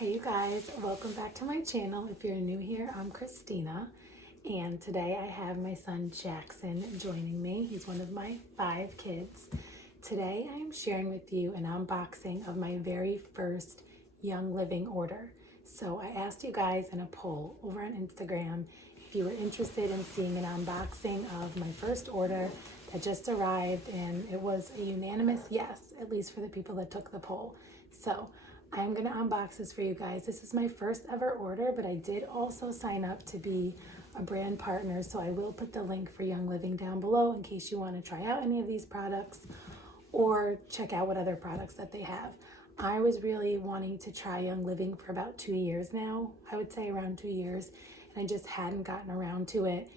Hey you guys, welcome back to my channel. If you're new here, I'm Christina, and today I have my son Jackson joining me. He's one of my 5 kids. Today I am sharing with you an unboxing of my very first Young Living order. So I asked you guys in a poll over on Instagram if you were interested in seeing an unboxing of my first order that just arrived, and it was a unanimous yes, at least for the people that took the poll. So I'm gonna unbox this for you guys. This is my first ever order, but I did also sign up to be a brand partner, so I will put the link for Young Living down below in case you want to try out any of these products or check out what other products that they have. I was really wanting to try Young Living for about 2 years now. I would say around 2 years, and I just hadn't gotten around to it.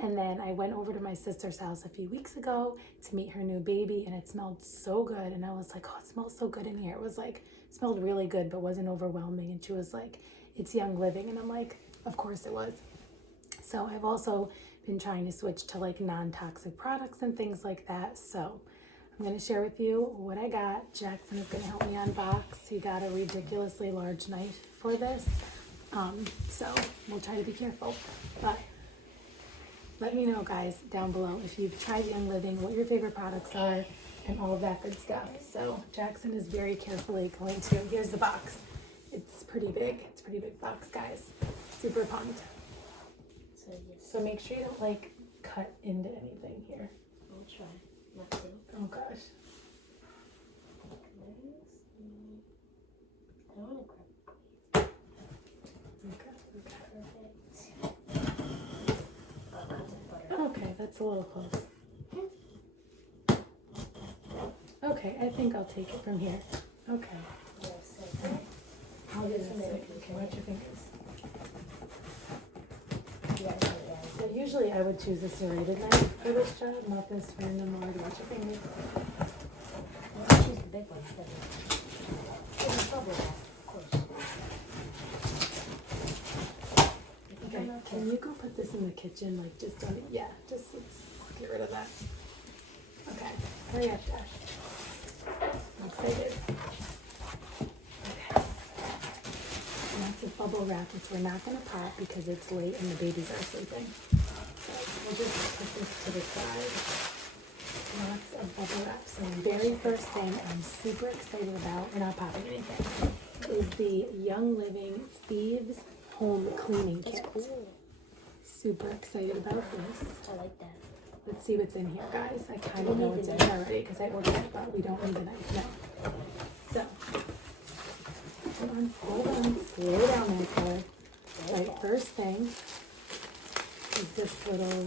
And then I went over to my sister's house a few weeks ago to meet her new baby, and it smelled so good. And I was like, oh, it smells so good in here. It was like, it smelled really good, but wasn't overwhelming. And she was like, it's Young Living. And I'm like, of course it was. So I've also been trying to switch to like non-toxic products and things like that. So I'm going to share with you what I got. Jackson is going to help me unbox. He got a ridiculously large knife for this. So we'll try to be careful. But let me know, guys, down below if you've tried Young Living, what your favorite products are, and all of that good stuff. So Jackson is very carefully going to, here's the box. It's pretty big. It's a pretty big box, guys. Super pumped. So yes, So make sure you don't like cut into anything here. I'll try not to. Oh gosh. I want to grab Okay. perfect. Oh, that's a butter. Okay, that's a little close. Okay, I think I'll take it from here. Okay. Yes, okay. I'll do this. Okay. Okay, watch your fingers. Yeah, So usually I would choose a serrated knife for this job, not this random large. Watch your fingers. I'll choose the big one instead of it's a bubble wrap, of course. Okay, can you go put this in the kitchen? Like, just don't, yeah, just let's get rid of that. Okay, hurry up, Josh. I'm excited. Okay. And that's a bubble wrap, which we're not going to pop because it's late and the babies are sleeping. So we'll just put this to the side. Lots of bubble wrap. So the very first thing I'm super excited about, we're not popping anything, is the Young Living Thieves Home Cleaning That's Kit. cool. Super excited about this. I like that. Let's see what's in here, guys. I kind of know what's in here already because I ordered it, but we don't need the knife. No. So, hold on. Slow down there, Claire. Right, first thing is this little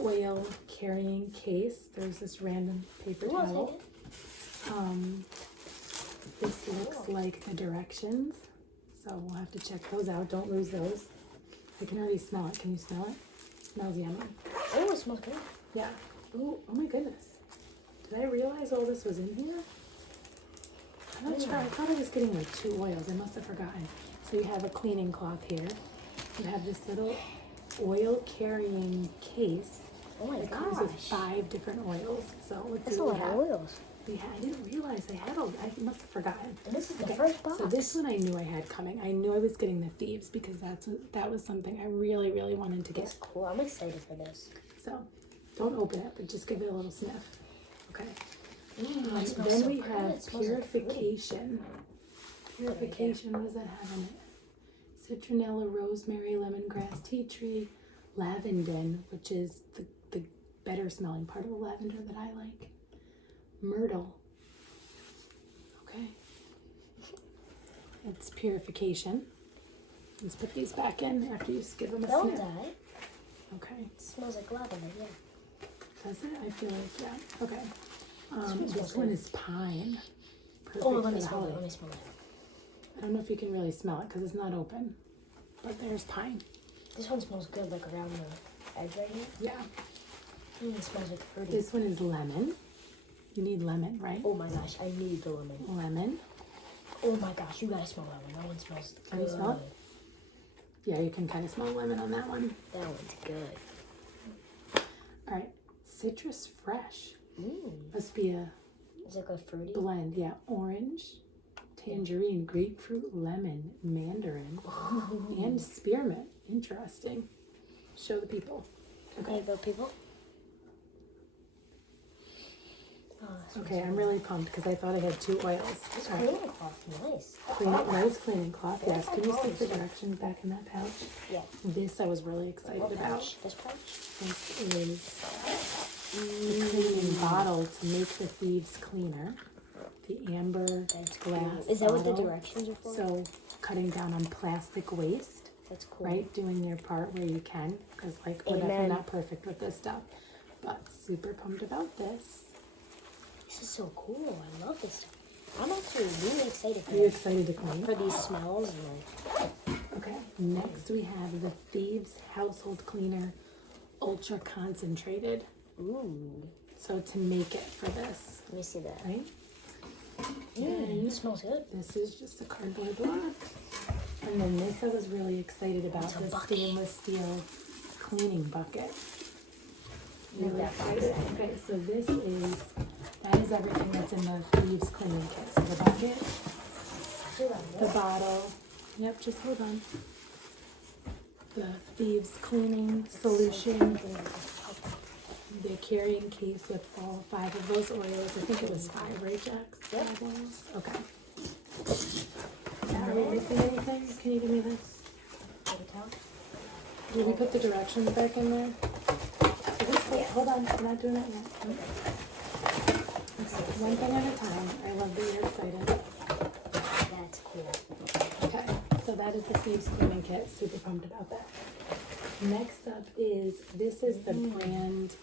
oil carrying case. There's this random paper Ooh, I'll towel. take it. This looks like the directions, so we'll have to check those out. Don't lose those. I can already smell it. Can you smell it? Smells yummy. Oh, it smells good. Yeah. Ooh, oh my goodness. Did I realize all this was in here? I'm not sure. I thought I was getting like 2 oils. I must have forgotten. So you have a cleaning cloth here. You have this little oil carrying case. Oh my It comes with gosh. 5 different oils. So let's That's see a what lot we of have. oils. I didn't realize I had all. I must have forgotten. And this is the Okay, first box. so this one I knew I had coming. I knew I was getting the Thieves because that was something I really, really wanted to get. That's cool. I'm excited for this. So don't open it, but just give it a little sniff. Okay. It smells Then so we good. have It smells like fruit. Purification. Purification, what does that have in it? Citronella, rosemary, lemongrass, tea tree, lavender, which is the better smelling part of the lavender that I like. Myrtle. Okay. It's purification. Let's put these back in after you just give them a That one's sniff. alright. Okay. It smells like lavender, yeah. Does it? I feel like, yeah. Okay. one smells This one good. is pine. Perfect Oh, for let me the smell it. holiday. Let me smell it. I don't know if you can really smell it because it's not open, but there's pine. This one smells good, like around the edge right here. Yeah. It smells like fruity. This one is lemon. You need lemon, right? Oh my gosh, I need the lemon. Lemon. Oh my gosh, you gotta smell that one. That one smells good. Can you smell it? Yeah, you can kind of smell lemon on that one. That one's good. All right. Citrus fresh. Mmm. Must be a It's like a fruity. blend. Yeah. Orange, tangerine, grapefruit, lemon, mandarin, and spearmint. Interesting. Show the people. Okay, go people. Oh, Okay, I'm really pumped because I thought I had 2 oils. this cleaning cloth, nice. Nice cleaning cloth. Yes. Can you stick the directions back in that pouch? Yeah. This I was really excited What about. pouch? This pouch? This is the cleaning bottle to make the thieves cleaner. The amber That's cool. glass Is that what the bottle. directions are for? So cutting down on plastic waste, That's cool. right? Doing your part where you can, because like we're definitely Amen. not perfect with this stuff, but super pumped about this. This is so cool. I love this stuff. I'm actually really excited Are you excited to clean? for these smells and Okay. Next we have the Thieves Household Cleaner Ultra Concentrated. ooh. So to make it for this, Let me see that. right? It smells good. This is just a cardboard box. And then this I was really excited about, It's a the bucket. stainless steel cleaning bucket. Move Really that box excited. Okay, so that is everything that's in the Thieves cleaning kit. So the bucket, the bottle, yep, just hold on. The Thieves cleaning solution, the carrying case with all 5 of those oils. I think it was 5, right, Jax? Yep. 5 oils? Okay. Are we missing anything? Can you give me this? Did we put the directions back in there? Hold on, we're not doing that yet. One thing at a time. I love that you're excited. That's cool. Okay, so that is the Thieves Cleaning Kit. Super pumped about that. Next up this is the brand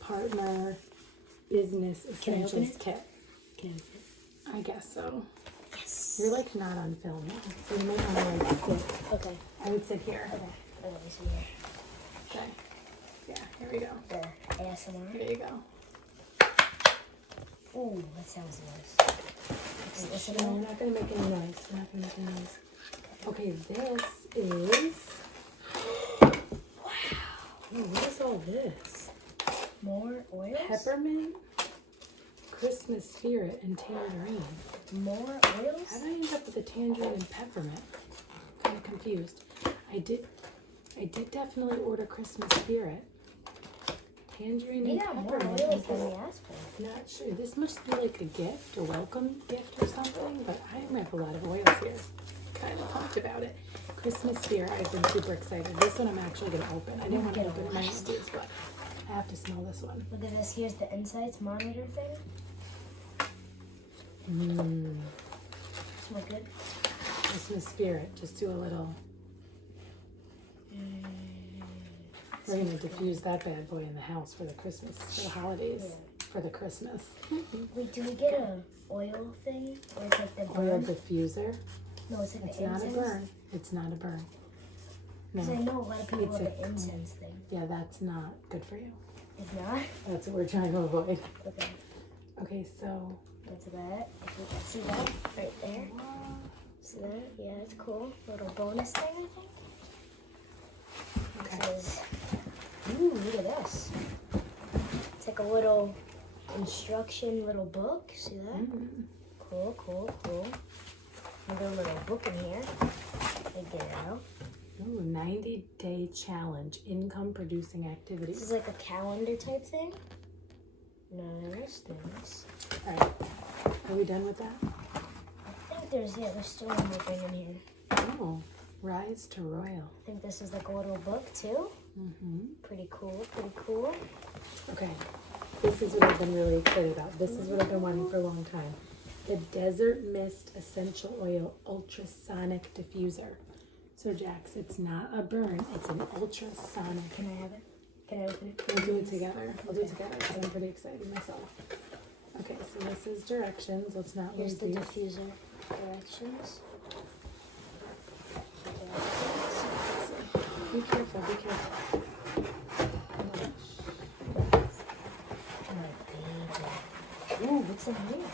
partner business Can I open essentials kit. I guess so. Yes. You're like not on film, so you might want to like sit. Okay. I would sit here. Okay. Let me see here. Okay. Yeah, here we go. The ASMR. There you go. Ooh, that sounds nice. Is this No, enough? we're not gonna make any noise. We're not gonna make any noise. Okay, this is. Wow. Oh, what is all this? More oils? Peppermint, Christmas spirit, and tangerine. More How oils? did I end up with the tangerine and peppermint? Kind of confused. I did definitely order Christmas spirit. Tangerine We and got more peppermint. oils than we asked for. Not sure. This must be like a gift, a welcome gift or something, but I have a lot of oils here. Kind of pumped about it. Christmas spirit, I've been super excited. This one I'm actually going to open. I didn't want to open my own, but I have to smell this one. Look at this. Here's the insights monitor thing. Smell good? Christmas spirit. Just do a little. We're going to diffuse that bad boy in the house for the Christmas, for the holidays, for the Christmas. Wait, do we get a oil thing? Or it's like the Oil burn? diffuser. No, it's like It's the not a incense. burn. It's not a burn. Because I No. know a lot of people It's have a the incense thing. Yeah, that's not good for you. It's not? That's what we're trying to avoid. Okay. Okay, so That's that. If you can see that right there. See that? Yeah, it's cool. Little bonus thing, I think. okay. This is, ooh, look at this. It's like a little instruction little book. See that? Mm. Cool, cool, cool. Another little book in here. Take it out. Ooh, 90-day challenge, income producing This activities. is like a calendar type thing. Nice, nice. All right, are we done with that? I think there's still one more thing in here. Oh, Rise to Royal. I think this is like a little book too. Pretty cool, pretty cool. Okay, this is what I've been really excited about. This is what I've been wanting for a long time. The Desert Mist Essential Oil Ultrasonic Diffuser. So Jax, it's not a burn, it's an ultrasonic. Can I have it? Can I open it? We'll do it together. We'll do it together because I'm pretty excited myself. Okay, so this is directions. Let's not Here's lose the these. diffuser directions. Be careful, be careful. Ooh, what's in here?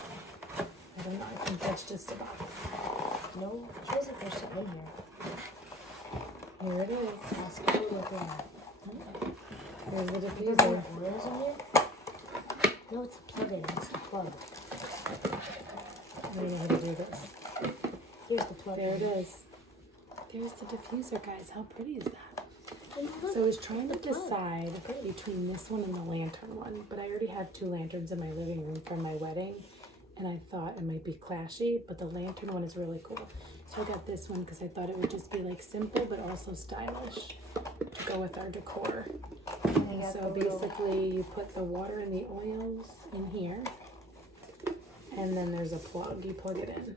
I don't know, I think that's just a box. No, it feels like there's something in here. Here it is. Let's go look at it. There's the There's diffuser. more oils in here? No, it's a plug-in. It's the plug. I don't know how to do this. Here's the plug. There it is. There's the diffuser, guys. How pretty is that? And look, So I was trying to the plug. decide between this one and the lantern one, but I already have 2 lanterns in my living room for my wedding, and I thought it might be clashy, but the lantern one is really cool. So I got this one because I thought it would just be like simple, but also stylish to go with our decor. And we got So the little- basically you put the water and the oils in here, and then there's a plug, you plug it in.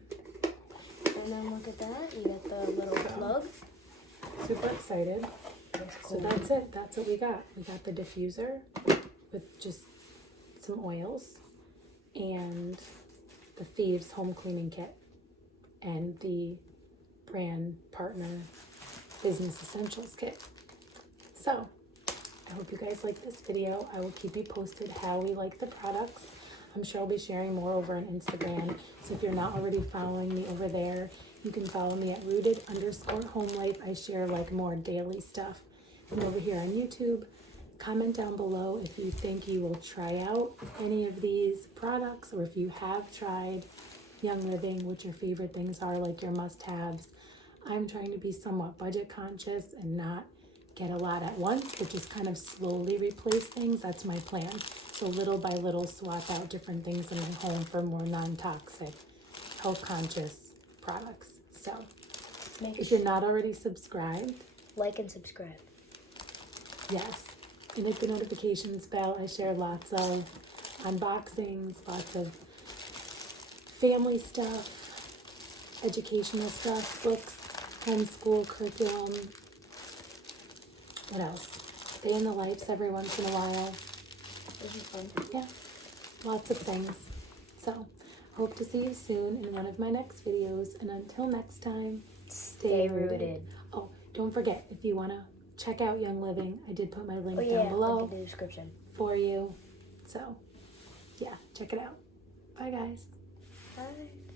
and then look at that. You got the little plug. Super excited. That's So cool. that's it, that's what we got. We got the diffuser with just some oils and the Thieves home cleaning kit and the brand partner business essentials kit. So I hope you guys like this video. I will keep you posted how we like the products. I'm sure I'll be sharing more over on Instagram. So if you're not already following me over there, you can follow me at rooted_homelife. I share like more daily stuff. And over here on YouTube, comment down below if you think you will try out any of these products, or if you have tried Young Living, what your favorite things are, like your must-haves. I'm trying to be somewhat budget conscious and not get a lot at once, but just kind of slowly replace things. That's my plan. So little by little swap out different things in my home for more non-toxic, health-conscious products. So Make if sure you're not already subscribed, like and subscribe. yes, and hit the notifications bell. I share lots of unboxings, lots of family stuff, educational stuff, books, homeschool curriculum. What else? Day in the lives every once in a while. This is fun. Yeah, lots of things. So, hope to see you soon in one of my next videos. And until next time, Stay rooted. Oh, don't forget, if you want to check out Young Living, I did put my link Oh down yeah, below link in the description. for you. So, yeah, check it out. Bye, guys. Bye.